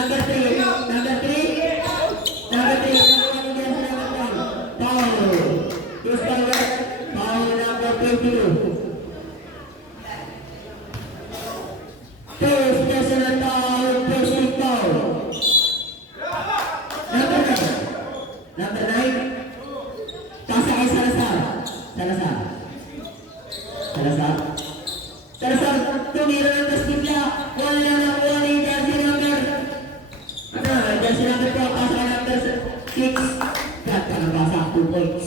Number 3. Number 3. Number 3. Foul. Who's foul? Foul number 22. First personal foul, first big foul. Number 9. Number 9. Pasa kay Salazar. Salazar. Salazar. Salazar, tumira ng basketball. Wala na kuha ni jersey number. Jersey number 4, pasa kay number 6. Kat ka na basa, 2 points.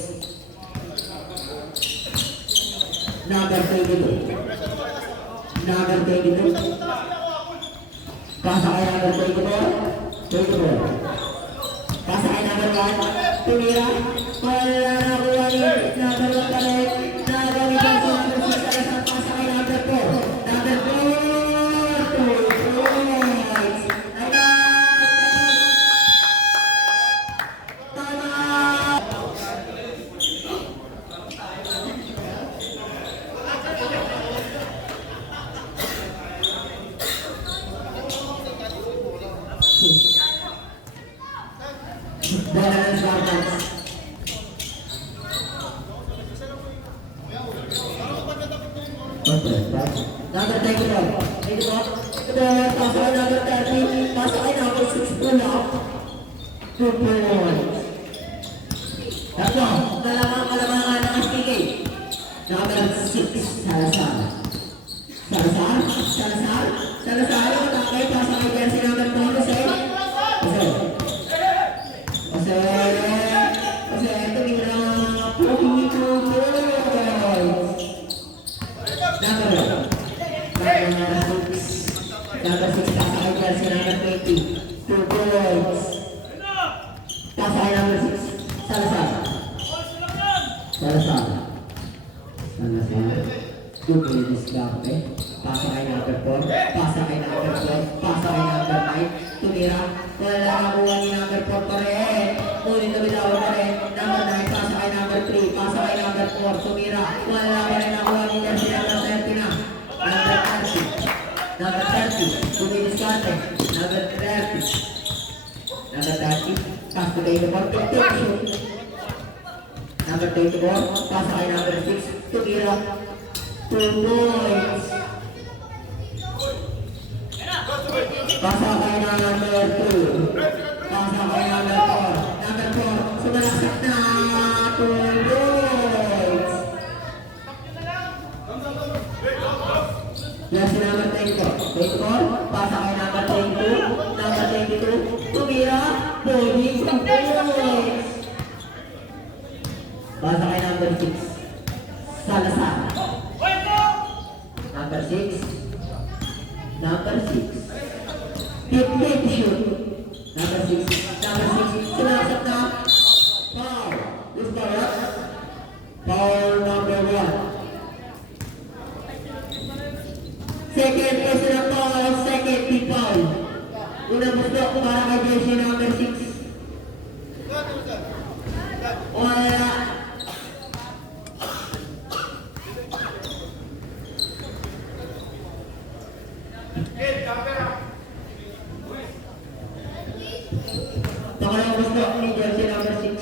Number 22. Number 22. Pasa kay number 24. 24. Pasa kay number 1. Tumira. Wala na kuha ni number 1 palit. Nagawin ka sa number 6. Salazar, pasa kay number 4. Number 4. 2 points. Balance Spartans. Number 24. 24. Pasok ay number 30. Pasok ay number 6. Pull up. 2 points. Tatlo. Kalamangan ng SPK. Number 6. Salazar. Salazar. Salazar. Salazar. Matakay. Pasok ay jersey number 4. Number 6, pasa kay jersey number 20. 2 points. Pasa kay number 6. Salazar. Salazar. Salazar. 2 minutes lang eh. Pasa kay number 4. Pasa kay number 4. Pasa kay number 9. Tumira. Wala nakakuha ni number 4 pa rin. Ulit na bitawan pa rin. Number 9. Pasa kay number 3. Pasa kay number 4. Tumira. Wala pa rin nakakuha ni jersey number 30 na. Number 30. Number 30, 2 minutes started. Number 30. Number 30, pass to 24, Number 24, pass kay number 6, Tumira. 2 points. Pass kay number 2. Pass kay number 4. Number 4, sumalaksak na. 2 points. Jersey number 24. 24, pasa kay number 22. Number 22, Tumira. Bowling 2 points. Pasa kay number 6. Salazar. Number 6. Number 6. Tip shoot. Number 6. Number 6. Sinasap na. Foul. Who's correct? Foul number 1. Second personal foul, second team foul. Unang gusto para kay jersey number 6. Wala. Pangalawang gusto ni jersey number 6.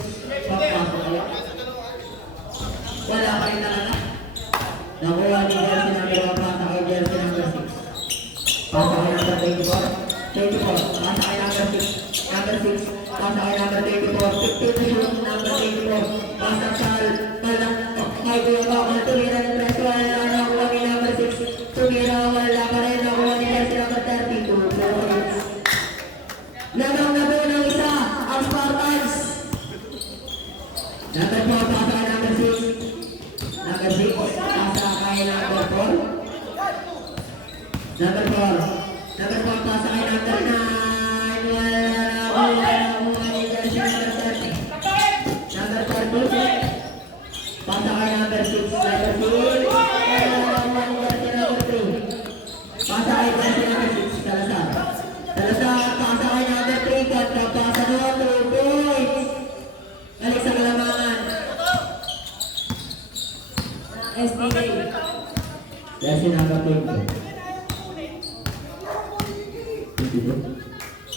Papasok kaya. Wala pa rin na. Nakuha ni jersey number 1 para kay jersey number 6. Pasa kay number 24. 24. Pasa kay number 6. Number 6. Pasa kay number 24. 52. Number 24. Pasa sal. Palang. Kay Kuya Bakal. Tumira ng preso. Wala na nakuha ni number 6. Tumira. Wala pa rin nakuha ni jersey number 32. Lamang na doon ang isa. Ang Spartans. Number 4. Pasa kay number 6. Number 6. Pasa kay number 4. Number 4. Number 4 pasa kay number 9. Wala ni jersey number 30. Number 4 pasa kay number 6. Number 6.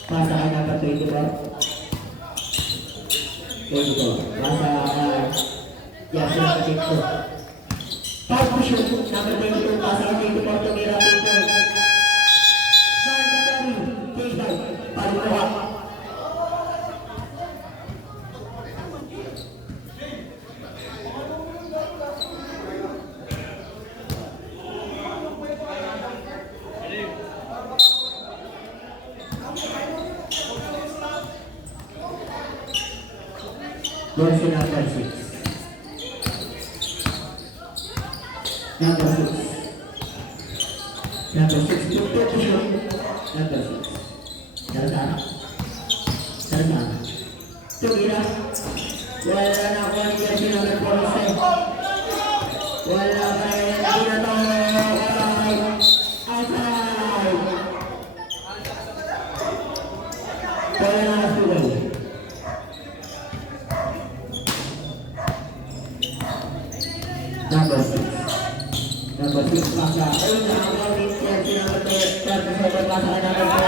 Pasa kay number 24. 24. Pasa jersey number 22. Foul to shoot. Number 22. Pasa kay 24. Tumira 24. Man Katari. Case foul. Paluwa. Jersey number 6. Number 6. Number 6. Tutup to shoot. Number 6. Sarsana. Sarsana. Tumira. Wala na ako ni jersey number 47. Wala pa rin. Hindi na to. Outside. Wala na nasugay. Number 6. Number 6 pasa. Ayun na ang gawin jersey number 37 pasa kay number 4.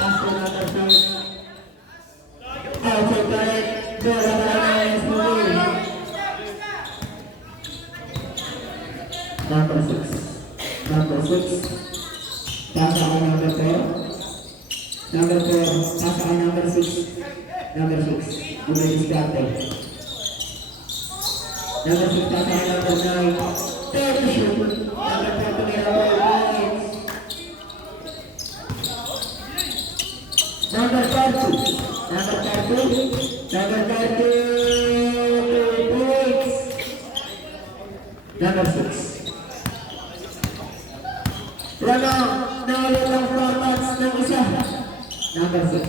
Pass to number 6. Outside pa rin. Bola pa rin ng Smoothie. Number 6. Number 6. Pasa kay number 4. Number 4. Pasa kay number 6. Number 6. Bumidiscarte. Number 6 pasa kay number 9. Third to shoot. Number 4 tumira 4 points. Number 30. Number 30. Number 30. 2 points. Number 6. Wala. Naulit ang 4 touch ng isa. Number 6.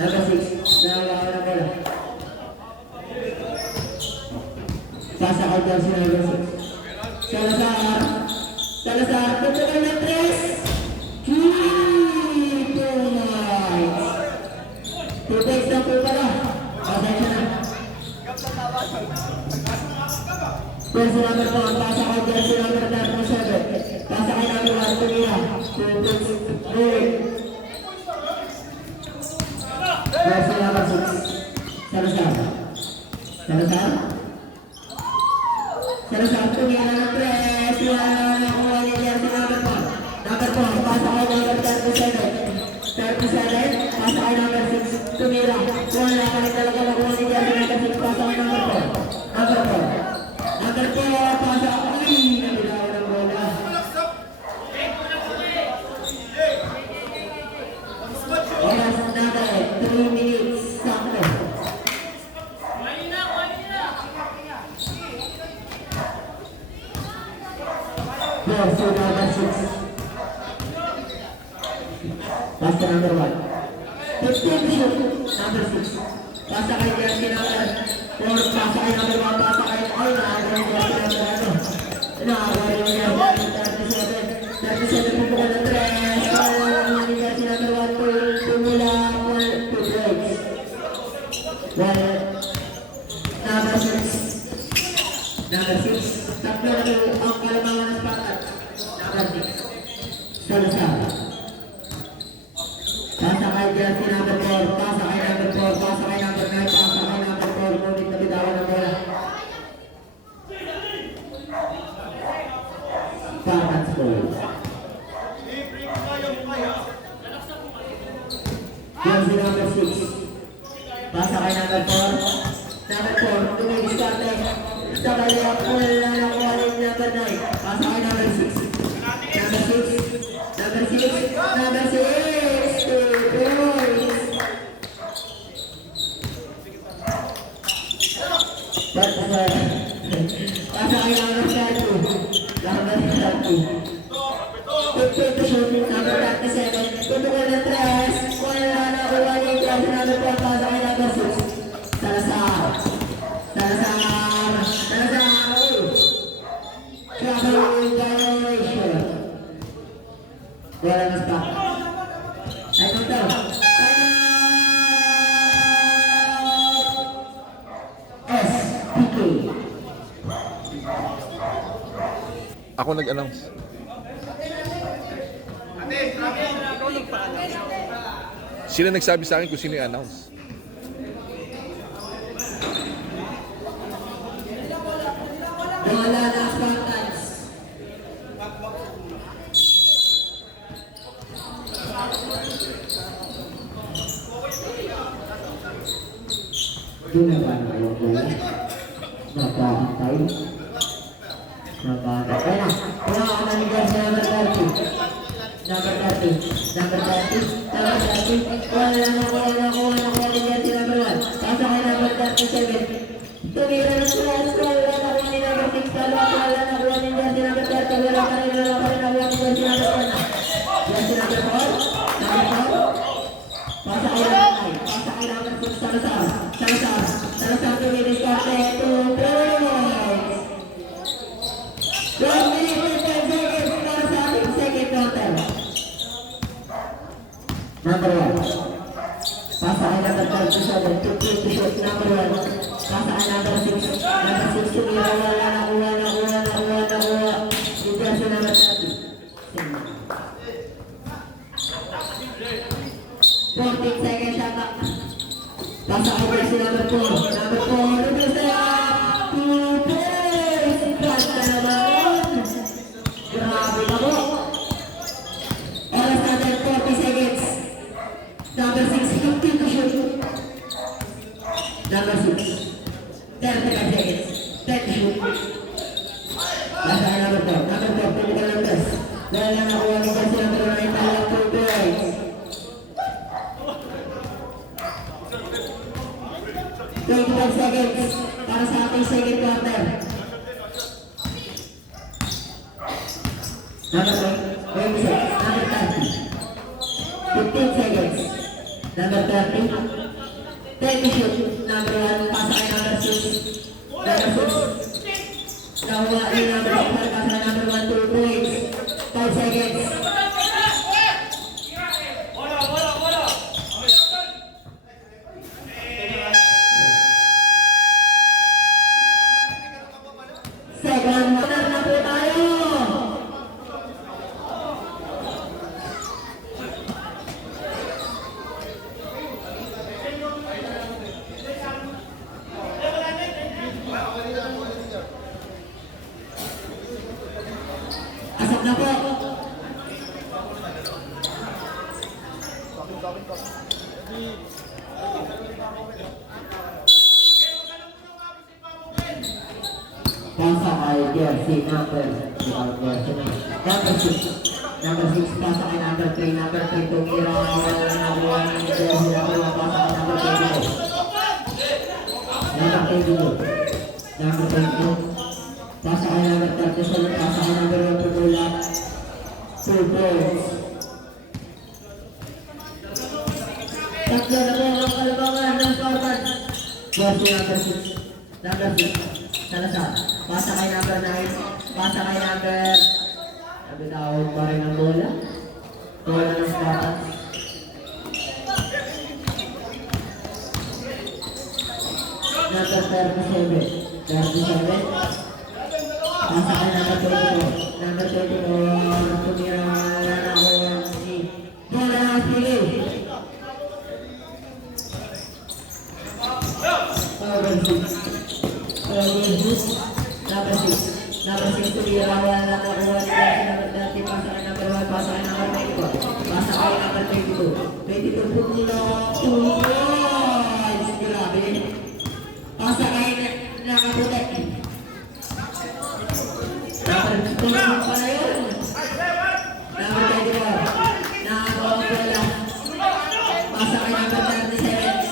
Number 6. Nawala ko ng bola. Pasa kay jersey number 6. Salazar. Salazar. Tutukan ng 3. 2 points. 2 points na po pala. Pasensya na. Jersey number 4. Pasa kay jersey number 37. Pasa kay number 1. Tumira. 2 points. 3. Jersey number 6. Salazar. Salazar. Salazar tumira ng 3. Wala na nakuha ni jersey number 4. Number 4. Pasa kay number 37. 37. Pasa kay number 6. Tumira. Wala ka rin talaga nakuha ni jersey number 6. Pasa kay number 4. Number 4. Number 4. Pasa. Ay! Nabilaw ng bola. Oras natin. 3 minutes. Sakto. Jersey number 6. Pasa number 1. 15 to shoot. Number 6. Pasa kay jersey number 4. Pasa kay number 1. Pasa kay... Ay, nakagawa yung jersey number 1. Nakagawa yung jersey number 37. 37 po po ka ng 3. Wala naman yung jersey number 1. Tumula 4 to breaks. Well, number 6. Number 6. Tatlo na ang kalamangan ng patat. Number 6. Salazar. Pasa kay jersey number 4. Pasa kay number 4. Pasa kay number 9. Pasa kay number 4. Ngunit nabitawan ng bola. Patat score. Jersey number 6. Pasa kay number 4. Number 4. Dumidiscarte. Sa kaya wala na kuha rin number 9. Pasa kay number 6. Number 6. Number 6. Number 6. 2 points. Pasa kay number 32. Number 32. 15 to shoot. Number 37. Tutukan ng 3. Wala na kuha rin jersey number 4. Pasa kay number 6. Salazar. Salazar. Salazar. Trouble violation. Wala na stop. Ay, ito. SPK. Ako nag-announce. Ate, ikaw nagpaalam. Sila nagsabi sa akin kung sino yung announce. Wala na Spartans. Doon na ba na yung bola? Napakantay. Napakantay. Ayun na. Wala ka na ni Garcia number 30. Number 30. Number 30. Number 30. Wala na ni Garcia number 1. Pasok kay number 37. Tumira na sila. Wala na ni number 6. Wala na ni Garcia number 30. Wala ka rin ni Garcia number 1. Garcia number 4. Number 4. Pasok kay number 9. Pasok kay number 6. Salazar to be discarded to points. 1 minute 10 seconds para sa ating second quarter. Number 1. Pasa kay number 37. 2 to shoot. Number 1. Pasa kay number 6. Number 6 to be nakuha. Jersey number 30. 14 seconds shot up. Pasa kay jersey number 4. Number 4. Reverse up. 2 points. Ganda naman. Grabe na po. Oras natin 40 seconds. Number 6. 15 to shoot. Number 6. 35 seconds. 10 to shoot. Pasa kay number 4. Number 4. Pwede ka lang test. Dahil na nakuha ni jersey number 9. Talang 2 points. 25 seconds para sa ating second quarter. Number 26, number 30. 15 seconds. Number 30. 10 to shoot. Number 1, pasa kay number 6. Number 6. Nakuha rin number 6 para pasa kay number 1, 2 points. 5 seconds. Second quarter na po tayo. Asap na po. Pasa kay jersey number 6. Number 6 pasa kay number 3. Number 3 tumira. Wala na nakuha ni jersey number 1. Pasa kay number 22. Number 22. Number 22. Pasa kay number 37. Pasa kay number 1. Pumula. 2 points. Tatlo na po ang kalabangan ng Spartans. Jersey number 6. Number 6. Salazar. Pasa kay number 9. Pasa kay number... Nabitawag pa rin ang bola. Bola ng Spartans. Number 37. 37. Pasa kay number 24. Number 24. Tumira. Wala na ako. Bola ng Pili. Number 6. Number 6. Number 6 to be around number 1. Number 30. Pasa kay number 1. Pasa kay number 24. Pasa kay number 22. 22 Pumula. 2 points. Grabe. Pasa kay nakaputek. Number 2 pa na yun. Number 24. Nakakawala. Pasa kay number 37.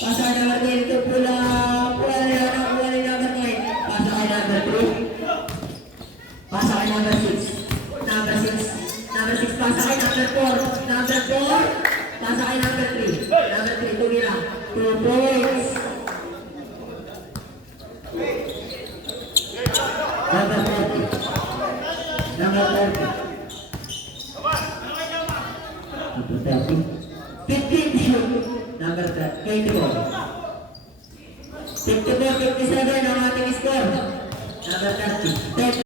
Pasa kay number 22. Pula. Pasa kay number 6. Number 6. Number 6 pasa kay number 4. Number 4. Pasa kay number 3. Number 3 tumira. 2 points. Number 30. Number 30. Number 30. 15 shoot. Number 24. 54-57 ang ating score. Number 30.